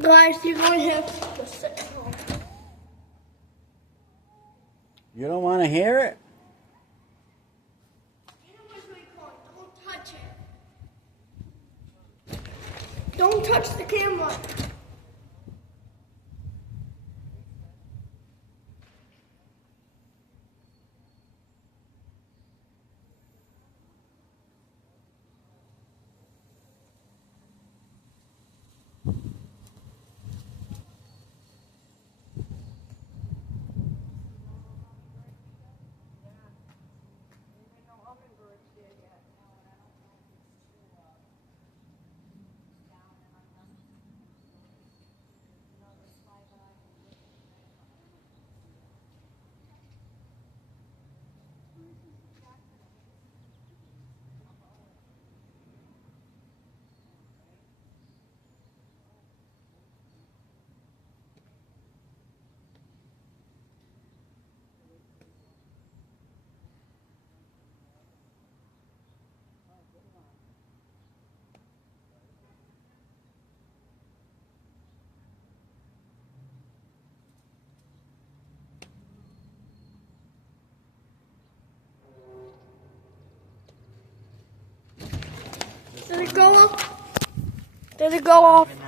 Guys, you're going to have to sit at home. You don't want to hear it? Don't touch it. Don't touch the camera. Did it go off? Did it go off?